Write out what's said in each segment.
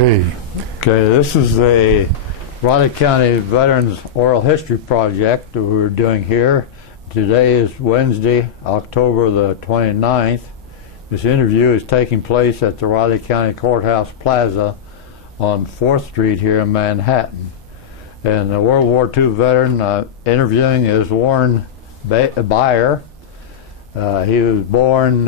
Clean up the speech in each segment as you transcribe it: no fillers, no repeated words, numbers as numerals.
Okay. Okay, this is the Raleigh County Veterans Oral History Project that we're doing here. Today is Wednesday, October the 29th. This interview is taking place at the Raleigh County Courthouse Plaza on 4th Street here in Manhattan. And the World War II veteran interviewing is Warren Beyer. He was born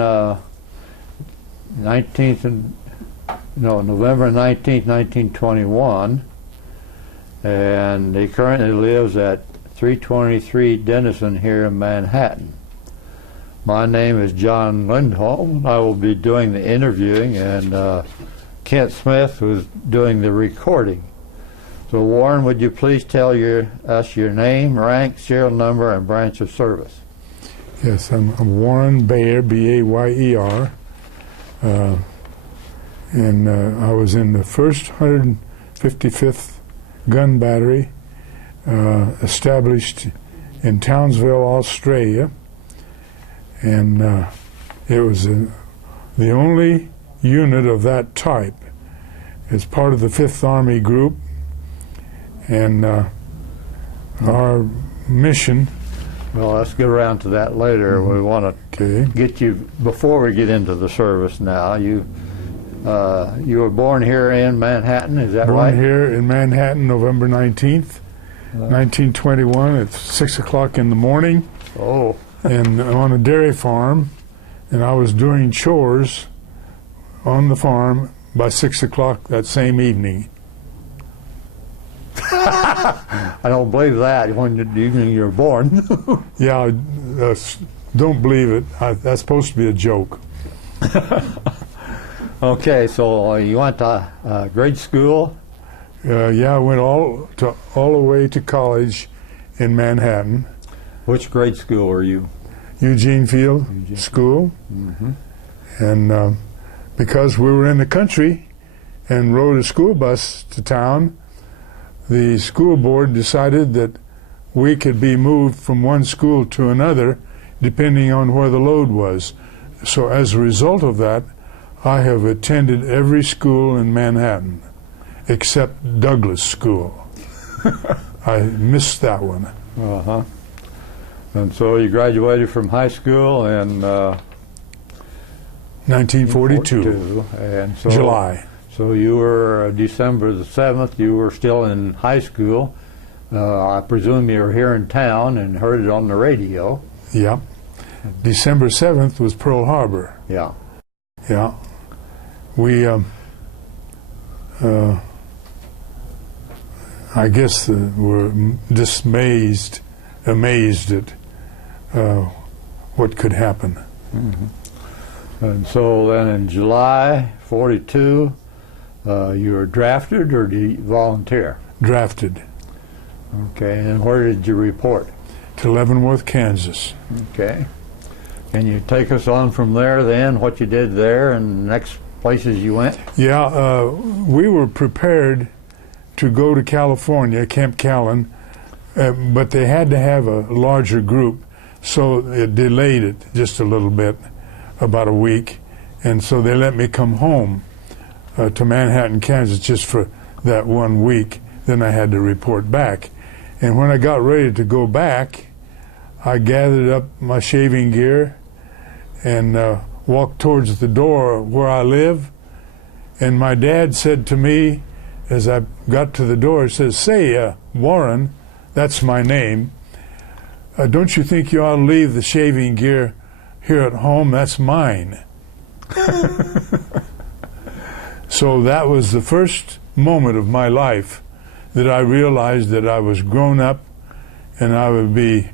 November 19th, 1921, and he currently lives at 323 Denison here in Manhattan. My name is John Lindholm. I will be doing the interviewing, and Kent Smith was doing the recording. So Warren, would you please tell us your name, rank, serial number, and branch of service? Yes, I'm Warren Beyer, B-A-Y-E-R, and I was in the 1st 155th Gun Battery, established in Townsville, Australia, and it was the only unit of that type. It's part of the 5th Army Group, and our mission... Well, let's get around to that later. Mm-hmm. We want to get you, before we get into the service now, you were born here in Manhattan, is that right? Born here in Manhattan, November 19th, 1921 at 6 o'clock in the morning. Oh. And on a dairy farm, and I was doing chores on the farm by 6 o'clock that same evening. I don't believe that when the evening you were born. Yeah, don't believe it. That's supposed to be a joke. Okay, so you went to grade school? Yeah, I went all the way to college in Manhattan. Which grade school were you? Eugene Field School. Mm-hmm. And because we were in the country and rode a school bus to town, the school board decided that we could be moved from one school to another depending on where the load was. So as a result of that, I have attended every school in Manhattan except Douglas School. I missed that one. Uh-huh. And so you graduated from high school in 1942, and so, July. So you were December the 7th, you were still in high school. I presume you were here in town and heard it on the radio. Yeah. December 7th was Pearl Harbor. Yeah. Yeah. We, I guess were amazed at what could happen. Mm-hmm. And so then in July 42, you were drafted, or did you volunteer? Drafted. Okay, and where did you report? To Leavenworth, Kansas. Okay. Can you take us on from there then, what you did there and the next places you went? Yeah, we were prepared to go to California, Camp Callan, but they had to have a larger group, so it delayed it just a little bit, about a week, and so they let me come home to Manhattan, Kansas, just for that 1 week. Then I had to report back. And when I got ready to go back, I gathered up my shaving gear and walked towards the door where I live. And my dad said to me, as I got to the door, he says, "Say, Warren, that's my name, don't you think you ought to leave the shaving gear here at home? That's mine." So that was the first moment of my life that I realized that I was grown up and I would be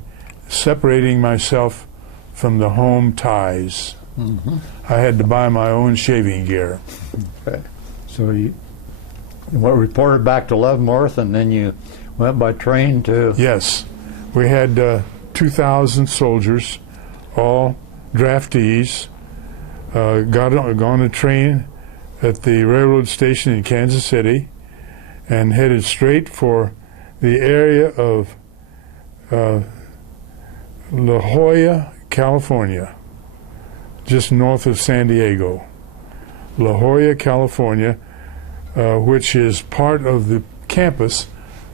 separating myself from the home ties. Mm-hmm. I had to buy my own shaving gear. Okay. So you reported back to Leavenworth, and then you went by train to... Yes. We had 2,000 soldiers, all draftees, got on a train at the railroad station in Kansas City and headed straight for the area of La Jolla, California, just north of San Diego. La Jolla, California, which is part of the campus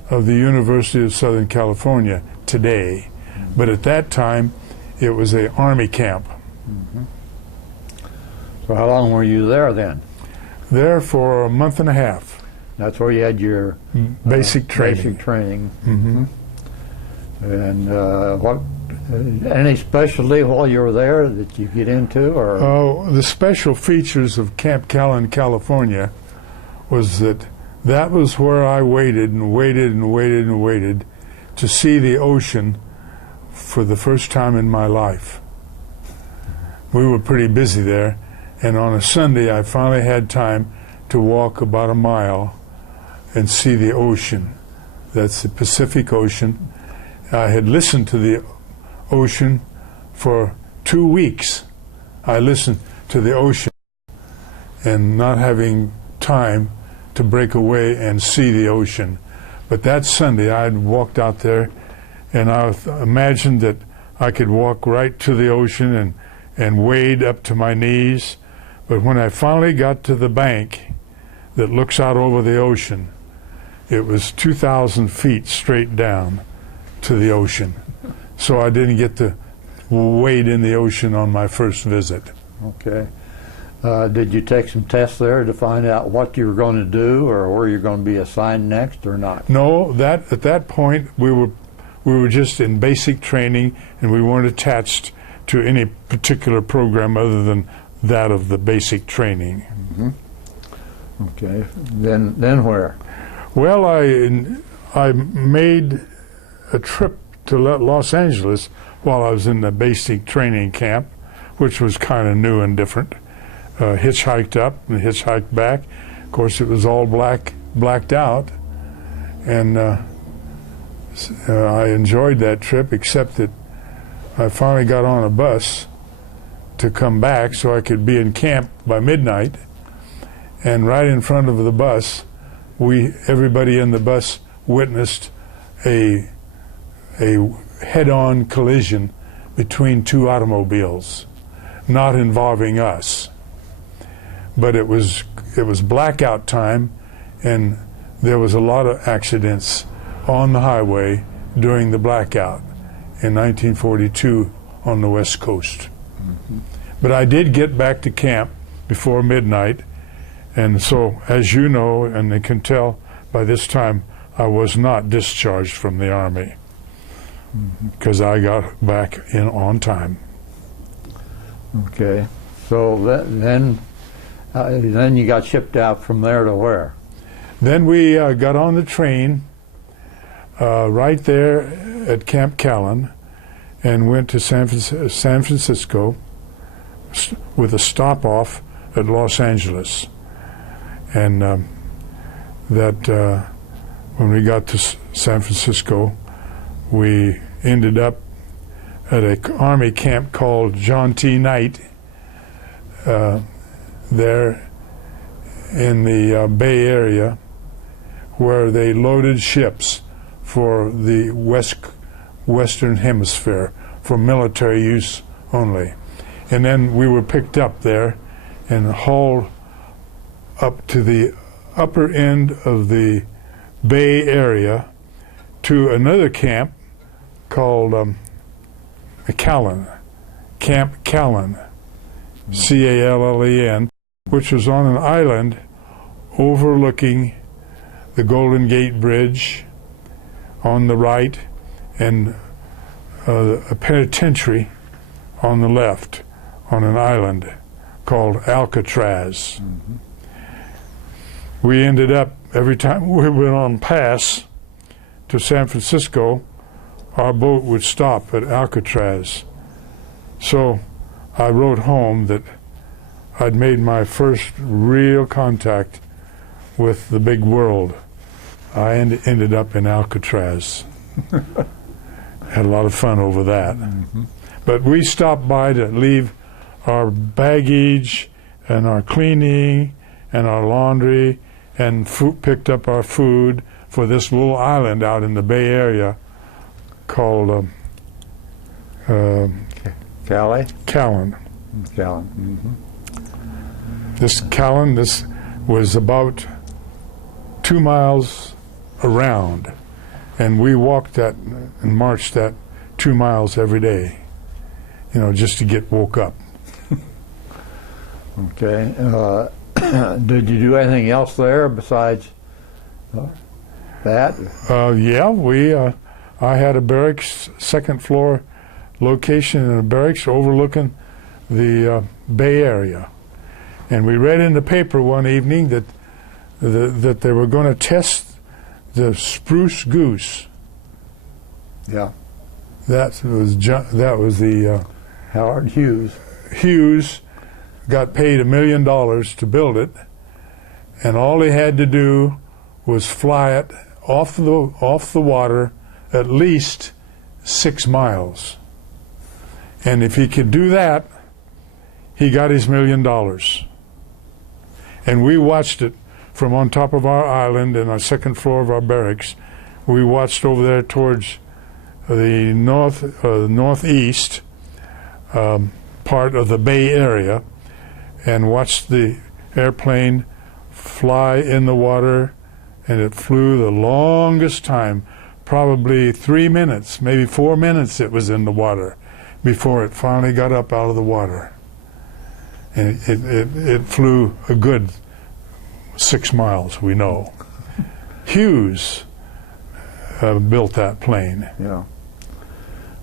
of the University of Southern California today. But at that time, it was an Army camp. So how long were you there then? There for a month and a half. That's where you had your basic training. Basic training. And what? Any specialty while you were there that you get into, or? Oh, the special features of Camp Callan, California, was that was where I waited and waited and waited and waited to see the ocean for the first time in my life. We were pretty busy there, and on a Sunday I finally had time to walk about a mile and see the ocean. That's the Pacific Ocean. I had listened to the ocean for 2 weeks. I listened to the ocean and not having time to break away and see the ocean. But that Sunday I had walked out there, and I imagined that I could walk right to the ocean and wade up to my knees. But when I finally got to the bank that looks out over the ocean, it was 2,000 feet straight down to the ocean. So I didn't get to wade in the ocean on my first visit. Okay. Did you take some tests there to find out what you were going to do or where you're going to be assigned next, or not? No, at that point we were just in basic training, and we weren't attached to any particular program other than that of the basic training. Okay. Then where? Well, I made a trip to Los Angeles while I was in the basic training camp, which was kind of new and different. Hitchhiked up and hitchhiked back. Of course, it was all blacked out, and I enjoyed that trip, except that I finally got on a bus to come back so I could be in camp by midnight. And right in front of the bus, everybody in the bus witnessed a head-on collision between two automobiles, not involving us. But it was blackout time, and there was a lot of accidents on the highway during the blackout in 1942 on the West Coast. But I did get back to camp before midnight, and so, as you know, and they can tell by this time, I was not discharged from the Army because I got back in on time. Okay. So then you got shipped out from there to where? Then we got on the train right there at Camp Callan and went to San Francisco with a stop-off at Los Angeles. And when we got to San Francisco, we ended up at an Army camp called John T. Knight there in the Bay Area, where they loaded ships for the Western Hemisphere for military use only. And then we were picked up there and hauled up to the upper end of the Bay Area to another camp called Callan, Camp Callan, Callen, which was on an island overlooking the Golden Gate Bridge on the right and a penitentiary on the left on an island called Alcatraz. We ended up, every time we went on pass to San Francisco, our boat would stop at Alcatraz. So I wrote home that I'd made my first real contact with the big world. I ended up in Alcatraz. Had a lot of fun over that. But we stopped by to leave our baggage and our cleaning and our laundry and picked up our food for this little island out in the Bay Area called Calais? Callan. Callan. This Callan, this was about 2 miles around, and we walked that and marched that 2 miles every day, just to get woke up. Okay. Did you do anything else there besides that? Yeah, I had a barracks, second floor location in a barracks overlooking the Bay Area. And we read in the paper one evening that they were going to test the spruce goose. Yeah. That was the Howard Hughes. Hughes got paid $1 million to build it, and all he had to do was fly it off the water at least 6 miles. And if he could do that, he got his $1 million. And we watched it from on top of our island in our second floor of our barracks. We watched over there towards the northeast part of the Bay Area, and watched the airplane fly in the water, and it flew the longest time, probably 3 minutes, maybe 4 minutes it was in the water before it finally got up out of the water. And it flew a good 6 miles, we know. Hughes built that plane. Yeah.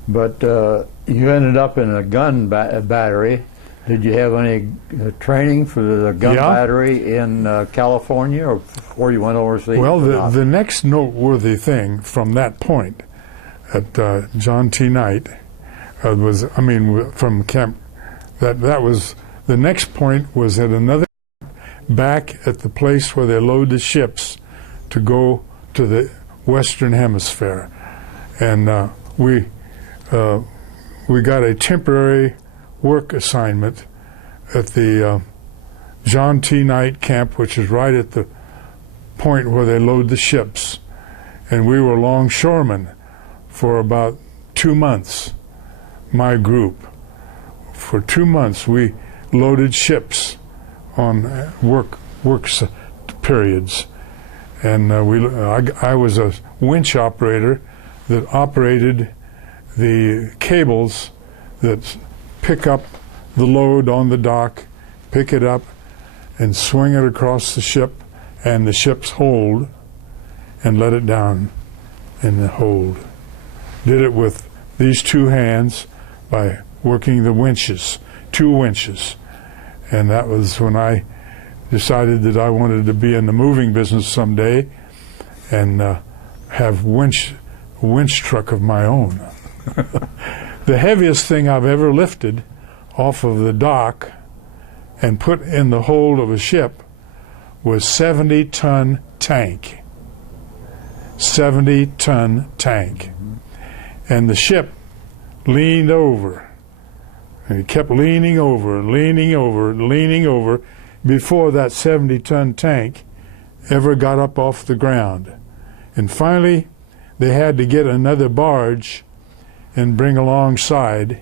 But you ended up in a gun battery. Did you have any training for the gun battery in California, or before you went overseas? Well, the next noteworthy thing from that point at John T. Knight from camp, that was the next point was at another back at the place where they load the ships to go to the Western Hemisphere, and we got a temporary work assignment at the John T. Knight camp, which is right at the point where they load the ships. And we were longshoremen for about 2 months, my group. For 2 months we loaded ships on work periods. And I was a winch operator that operated the cables that pick up the load on the dock, pick it up, and swing it across the ship and the ship's hold, and let it down in the hold. Did it with these 2 hands by working the winches, 2 winches. And that was when I decided that I wanted to be in the moving business someday and have winch truck of my own. The heaviest thing I've ever lifted off of the dock and put in the hold of a ship was 70-ton tank. 70-ton tank. And the ship leaned over. And it kept leaning over, leaning over, leaning over before that 70-ton tank ever got up off the ground. And finally, they had to get another barge and bring alongside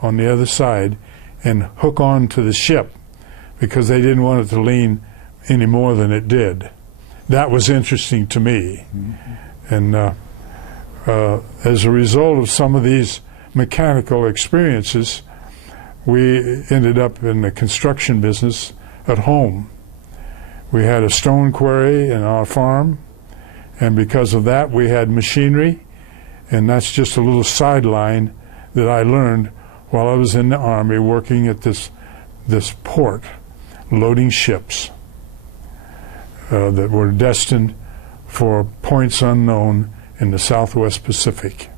on the other side and hook on to the ship because they didn't want it to lean any more than it did. That was interesting to me. And as a result of some of these mechanical experiences, we ended up in the construction business at home. We had a stone quarry in our farm, and because of that we had machinery, and that's just a little sideline that I learned while I was in the Army working at this port, loading ships that were destined for points unknown in the Southwest Pacific.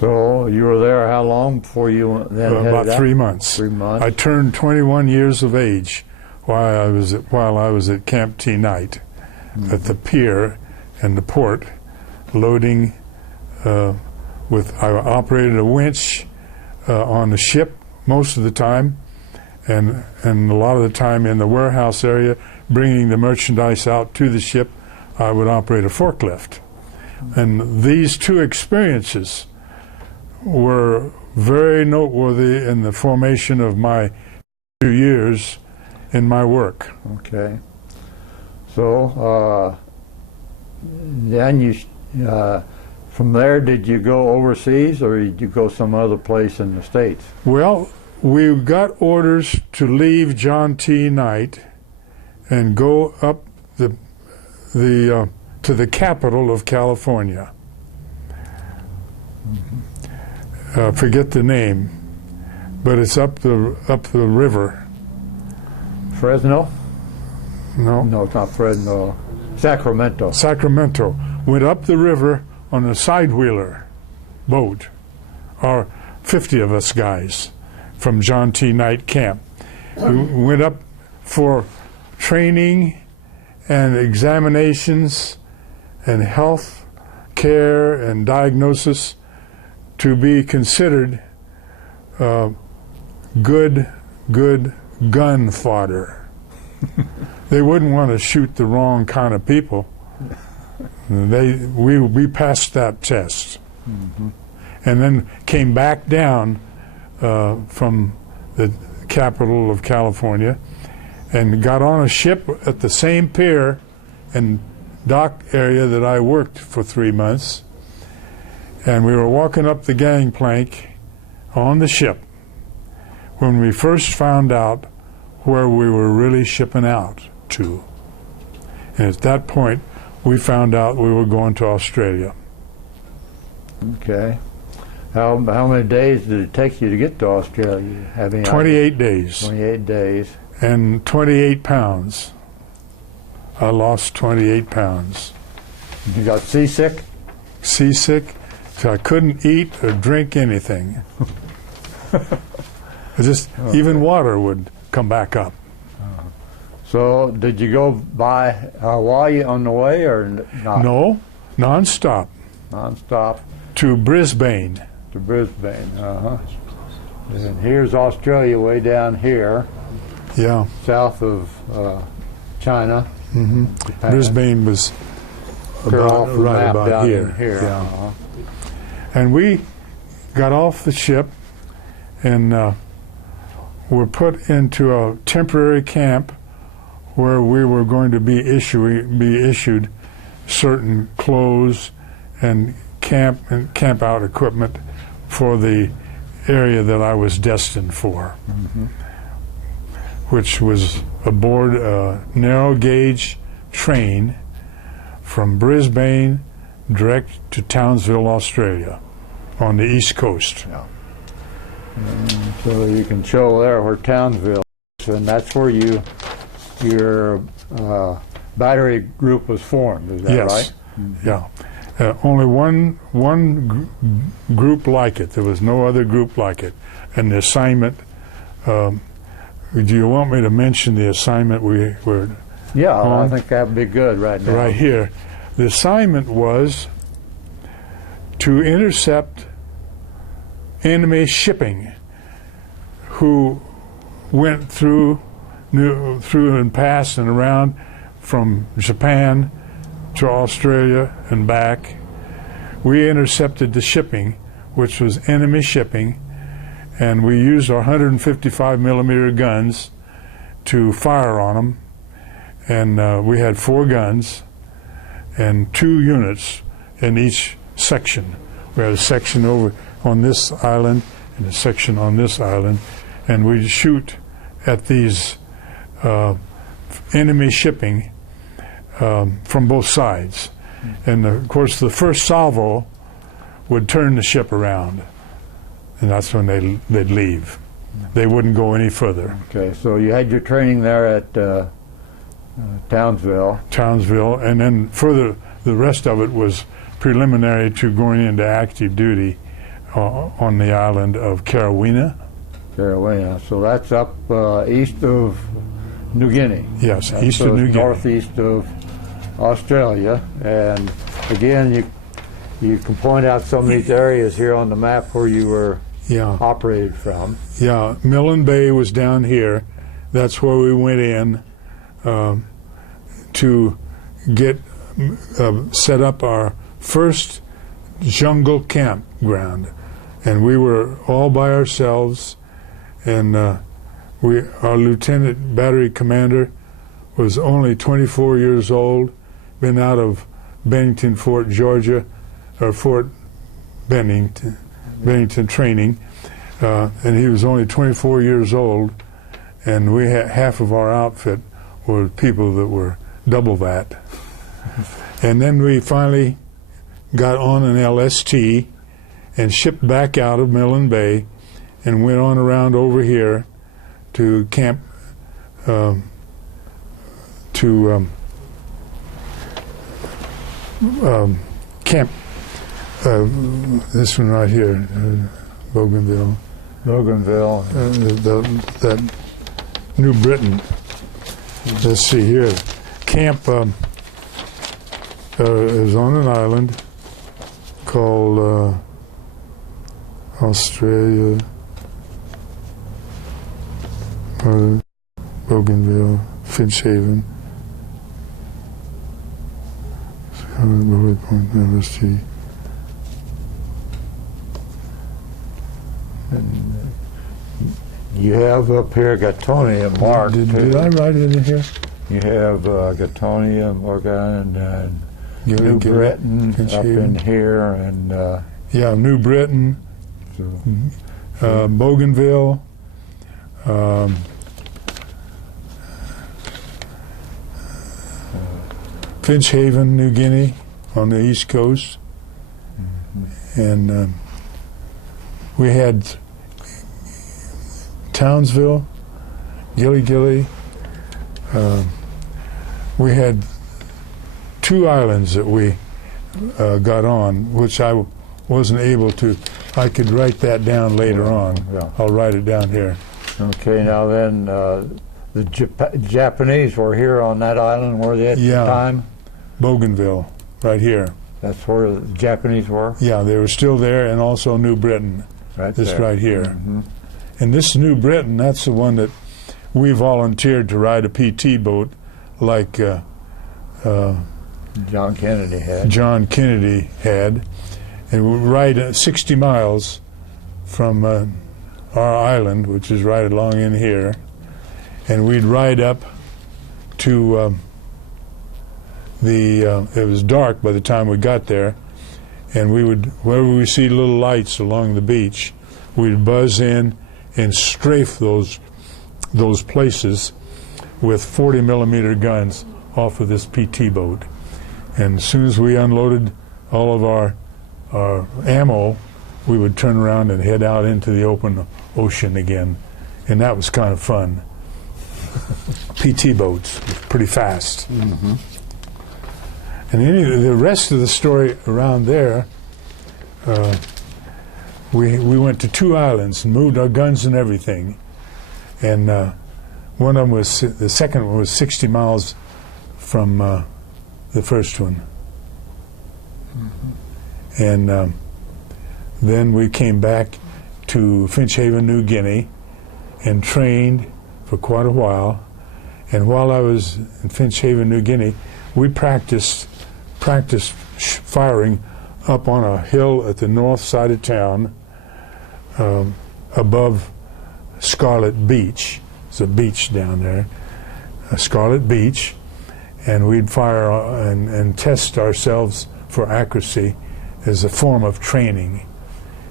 So you were there how long before you then headed about out? 3 months. 3 months. I turned 21 years of age while I was at Camp T. Knight at the pier and the port, loading I operated a winch on the ship most of the time, and a lot of the time in the warehouse area, bringing the merchandise out to the ship, I would operate a forklift. And these 2 experiences were very noteworthy in the formation of my 2 years in my work. Okay. So then from there, did you go overseas, or did you go some other place in the States? Well, we got orders to leave John T. Knight and go up to the capital of California. Forget the name, but it's up the river. Fresno? No, it's not Fresno. Sacramento. Sacramento. Went up the river on a side-wheeler boat, or 50 of us guys from John T. Knight Camp. We went up for training and examinations and health care and diagnosis to be considered good gun fodder. They wouldn't want to shoot the wrong kind of people. We passed that test. Mm-hmm. And then came back down from the capital of California and got on a ship at the same pier and dock area that I worked for 3 months. And we were walking up the gangplank on the ship when we first found out where we were really shipping out to. And at that point, we found out we were going to Australia. Okay. How many days did it take you to get to Australia? 28 days. 28 days. And 28 pounds. I lost 28 pounds. You got seasick? Seasick, so I couldn't eat or drink anything. Even water would come back up. So did you go by Hawaii on the way or not? No, non-stop. Non-stop. To Brisbane. To Brisbane, And here's Australia way down here. Yeah. South of China. Mm-hmm. Brisbane was right about here. Yeah. And we got off the ship and were put into a temporary camp where we were going to be issued certain clothes and camp out equipment for the area that I was destined for, which was aboard a narrow gauge train from Brisbane direct to Townsville, Australia, on the east coast. Yeah. So you can show there where Townsville is, and that's where your battery group was formed. Is that right? Mm-hmm. Yeah. Only one group like it. There was no other group like it. And the assignment. Do you want me to mention the assignment we were? Yeah, on? I think that'd be good right now. Right here. The assignment was to intercept enemy shipping who went through and passed and around from Japan to Australia and back. We intercepted the shipping, which was enemy shipping, and we used our 155 millimeter guns to fire on them. And we had 4 guns and 2 units in each section. We had a section over on this island and a section on this island, and we'd shoot at these enemy shipping from both sides. And of course the first salvo would turn the ship around, and that's when they'd leave. They wouldn't go any further. Okay, so you had your training there at Townsville. Townsville, and then further, the rest of it was preliminary to going into active duty on the island of Carolina. Carolina, so that's up east of New Guinea. Yes, east of New Guinea. Northeast of Australia. And again, you can point out some of these areas here on the map where you were operated from. Yeah, Millen Bay was down here. That's where we went in to get set up our first jungle campground. And we were all by ourselves, and our lieutenant battery commander was only 24 years old, been out of Bennington Fort, Georgia, or Fort Bennington training, and he was only 24 years old, and we had half of our outfit were people that were double that. And then we finally got on an LST and shipped back out of Millen Bay and went on around over here to camp camp this one right here, Bougainville. That New Britain. Let's see here. Camp is on an island called Australia, Bougainville, Finch Haven, Point MST. And you have up here Gatonia marked. Did I write it in here? You have Gatonia, Morgan, and New Britain up in here, and yeah, New Britain, Bougainville, Finch Haven, New Guinea, on the east coast, and we had Townsville, Gilly. We had 2 islands that we got on, which I wasn't able to. I could write that down later on. Yeah. I'll write it down here. Okay, now then, the Japanese were here on that island, were they at the time? Bougainville, right here. That's where the Japanese were? Yeah, they were still there, and also New Britain. Right this there. right here. Mm-hmm. And this New Britain, that's the one that we volunteered to ride a PT boat like John Kennedy had. And we ride 60 miles from our island, which is right along in here, and we'd ride up to it was dark by the time we got there, and we would, wherever we see little lights along the beach, we'd buzz in and strafe those places with 40-millimeter guns off of this PT boat. And as soon as we unloaded all of our ammo, we would turn around and head out into the open ocean again. And that was kind of fun. PT boats, pretty fast. Mm-hmm. And the rest of the story around there, we went to 2 islands and moved our guns and everything. And one of them was, the second one was 60 miles from the first one. Mm-hmm. And then we came back to Finch Haven, New Guinea, and trained for quite a while. And while I was in Finch Haven, New Guinea, we practiced firing up on a hill at the north side of town, above Scarlet Beach. There's a beach down there, Scarlet Beach, and we'd fire and test ourselves for accuracy as a form of training.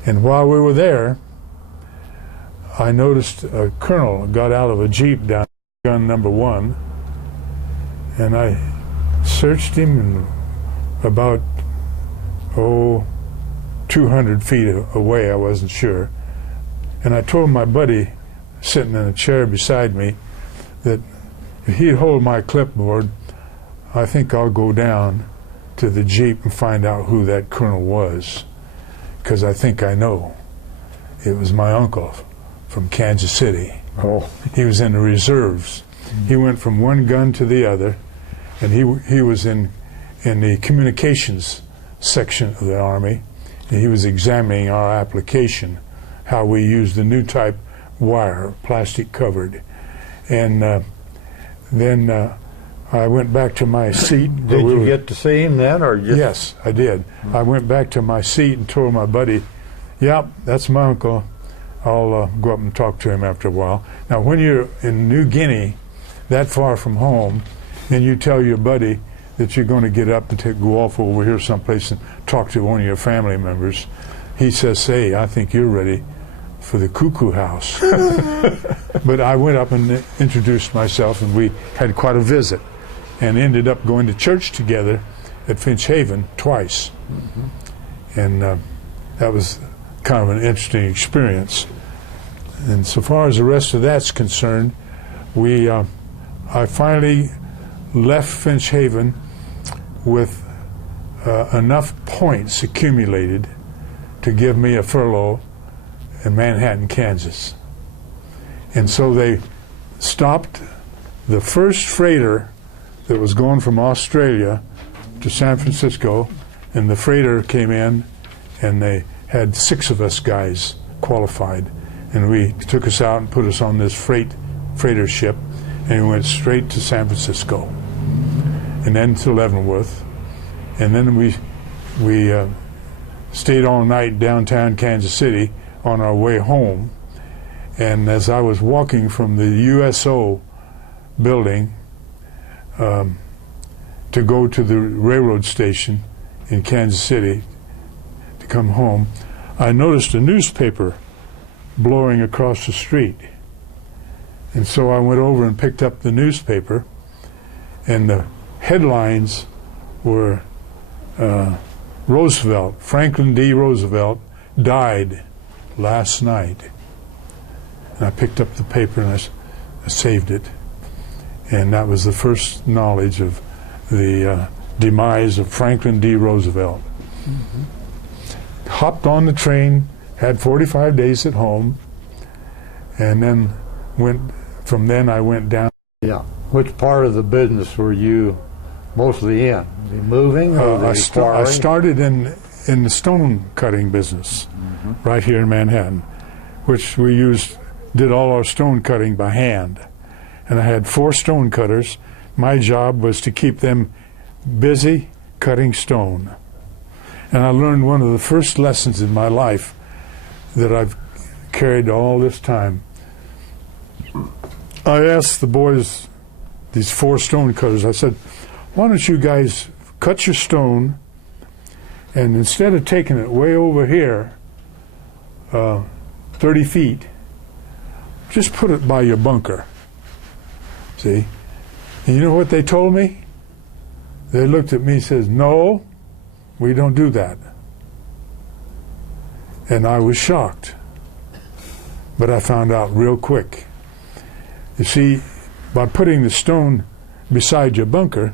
And while we were there, I noticed a colonel got out of a Jeep down gun number 1, and I searched him, and about 200 feet away, I wasn't sure, and I told my buddy sitting in a chair beside me that if he'd hold my clipboard, I think I'll go down to the Jeep and find out who that colonel was, because I think I know. It was my uncle from Kansas City. Oh. He was in the reserves. Mm-hmm. He went from one gun to the other, and he was in the communications section of the Army, and he was examining our application, how we used the new type wire, plastic covered. And then I went back to my seat. Did you get to see him then, or just? Yes, I did. Mm-hmm. I went back to my seat and told my buddy, "Yep, that's my uncle. I'll go up and talk to him after a while." Now, when you're in New Guinea, that far from home, and you tell your buddy that you're going to get up and go off over here someplace and talk to one of your family members, he says, "Hey, I think you're ready for the cuckoo house." But I went up and introduced myself, and we had quite a visit, and ended up going to church together at Finch Haven twice. And that was kind of an interesting experience. And so far as the rest of that's concerned, I finally left Finch Haven with enough points accumulated to give me a furlough in Manhattan, Kansas. And so they stopped the first freighter that was going from Australia to San Francisco, and the freighter came in, and they had 6 of us guys qualified, and we took us out and put us on this freighter ship, and we went straight to San Francisco, and then to Leavenworth, and then we stayed all night downtown Kansas City on our way home. And as I was walking from the USO building to go to the railroad station in Kansas City to come home, I noticed a newspaper blowing across the street. And so I went over and picked up the newspaper, and the headlines were Roosevelt, Franklin D. Roosevelt, died last night. And I picked up the paper and I saved it. And that was the first knowledge of the demise of Franklin D. Roosevelt. Hopped on the train, had 45 days at home, and then from then I went down. Yeah. Which part of the business were you mostly in? The moving or the I started in the stone cutting business right here in Manhattan, which we did all our stone cutting by hand. And I had 4 stone cutters. My job was to keep them busy cutting stone. And I learned one of the first lessons in my life that I've carried all this time. I asked the boys, these 4 stone cutters, I said, "Why don't you guys cut your stone, and instead of taking it way over here, 30 feet, just put it by your bunker." See? And you know what they told me? They looked at me and said, "No, we don't do that." And I was shocked. But I found out real quick. You see, by putting the stone beside your bunker,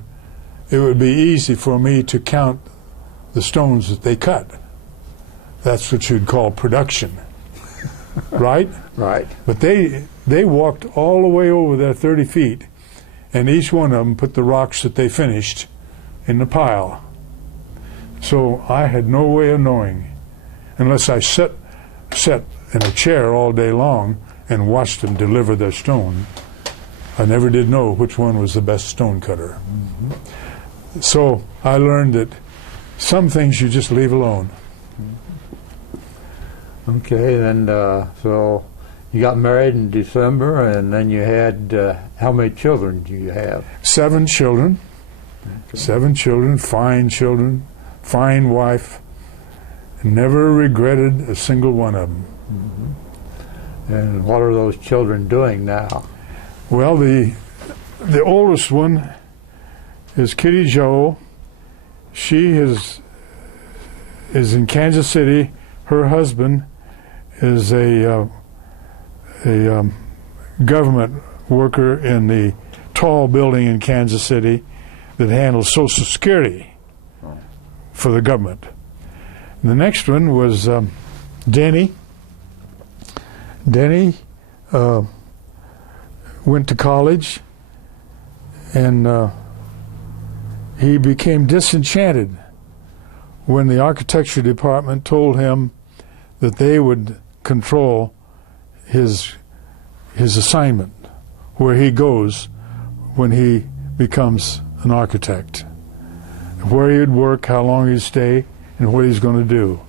it would be easy for me to count the stones that they cut. That's what you'd call production. Right? Right. But they walked all the way over there 30 feet, and each one of them put the rocks that they finished in the pile. So I had no way of knowing, unless I sat in a chair all day long and watched them deliver their stone. I never did know which one was the best stone cutter. So I learned that some things you just leave alone. Okay, then so you got married in December, and then you had, how many children do you have? 7 children. Okay. 7 children, fine wife. Never regretted a single one of them. And what are those children doing now? Well, the oldest one is Kitty Jo. She is in Kansas City. Her husband is a government worker in the tall building in Kansas City that handles Social Security for the government. And the next one was Denny. Denny went to college, and he became disenchanted when the architecture department told him that they would control his assignment, where he goes when he becomes an architect, where he'd work, how long he'd stay, and what he's going to do.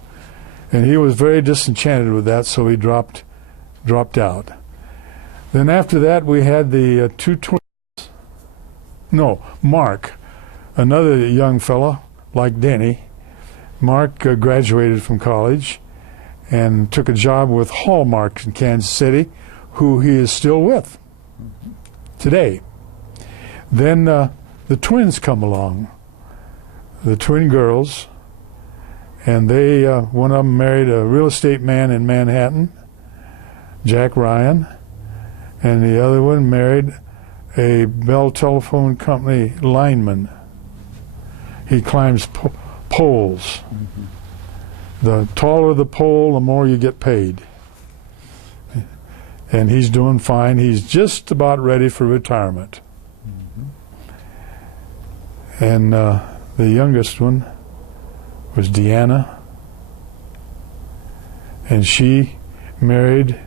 And he was very disenchanted with that, so he dropped out. Then after that, we had the 2 twins, No, Mark, another young fellow like Denny. Mark graduated from college and took a job with Hallmark in Kansas City, who he is still with today. Then the twins come along, the twin girls, and they, one of them married a real estate man in Manhattan, Jack Ryan, and the other one married a Bell Telephone Company lineman. He climbs poles. The taller the pole, the more you get paid. And he's doing fine. He's just about ready for retirement. And the youngest one was Deanna, and she married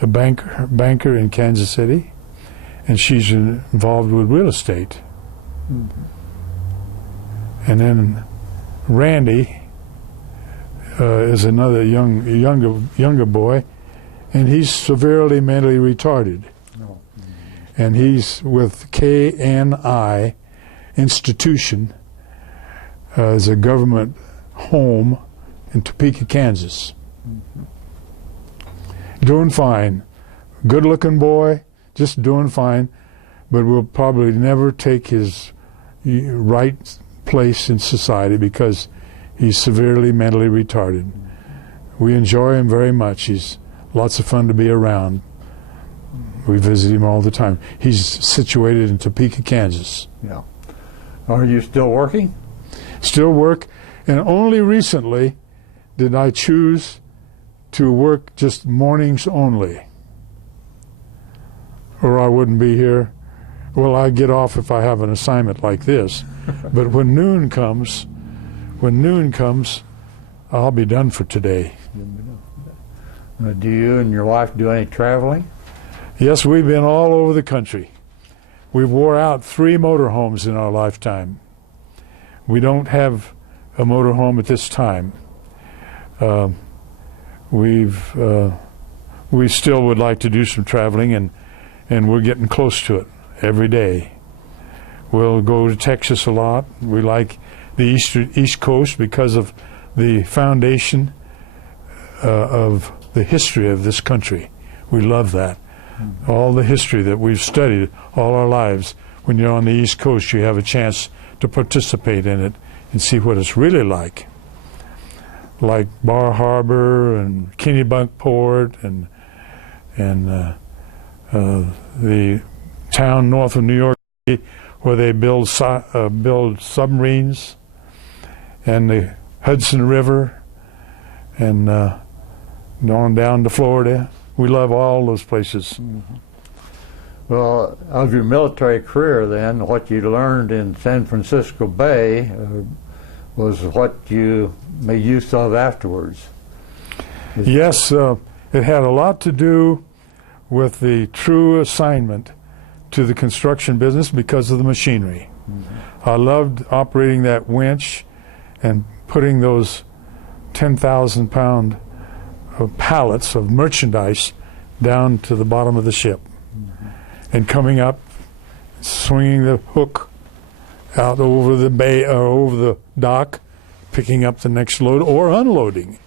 a banker in Kansas City, and she's involved with real estate. And then Randy is another younger boy, and he's severely mentally retarded. And he's with KNI Institution as a government home in Topeka, Kansas. Doing fine. Good-looking boy, just doing fine, but will probably never take his right place in society because he's severely mentally retarded. We enjoy him very much. He's lots of fun to be around. We visit him all the time. He's situated in Topeka, Kansas. Yeah. Are you still working? Still work, and only recently did I choose to work just mornings only, or I wouldn't be here. Well, I get off if I have an assignment like this, but when noon comes, I'll be done for today. Do you and your wife do any traveling? Yes, we've been all over the country. We've wore out 3 motorhomes in our lifetime. We don't have a motorhome at this time. We still would like to do some traveling, and we're getting close to it every day. We'll go to Texas a lot. We like the East Coast because of the foundation of the history of this country. We love that. All the history that we've studied all our lives. When you're on the East Coast, you have a chance to participate in it and see what it's really like Bar Harbor and Kennebunkport and the town north of New York City where they build submarines, and the Hudson River, and on down to Florida. We love all those places. Well, of your military career then, what you learned in San Francisco Bay was what you made use of afterwards. Yes, it had a lot to do with the true assignment to the construction business because of the machinery. I loved operating that winch and putting those 10,000-pound pallets of merchandise down to the bottom of the ship, and coming up, swinging the hook out over the bay or over the dock, picking up the next load or unloading.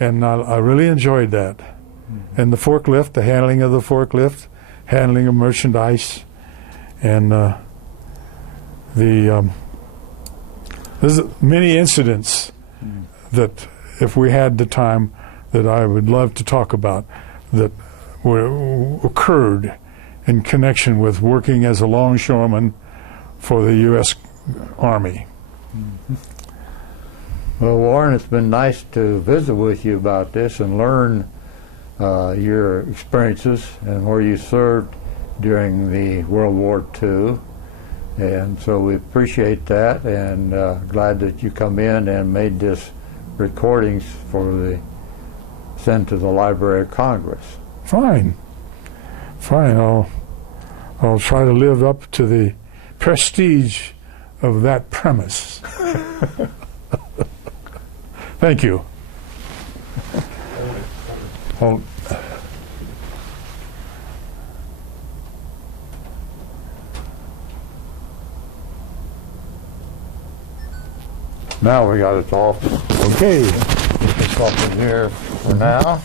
And I really enjoyed that. And the forklift, the handling of the forklift, handling of merchandise, and there's many incidents that, if we had the time, that I would love to talk about that occurred in connection with working as a longshoreman for the U.S. Army. Well, Warren, it's been nice to visit with you about this and learn your experiences and where you served during the World War II. And so we appreciate that, and glad that you come in and made this recordings for the send to the Library of Congress. Fine. I'll try to live up to the prestige of that premise. Thank you. Now we got it all. Okay. Put this up in here for now.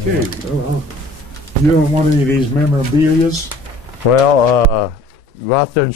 Okay. You don't want any of these memorabilias? Well, about the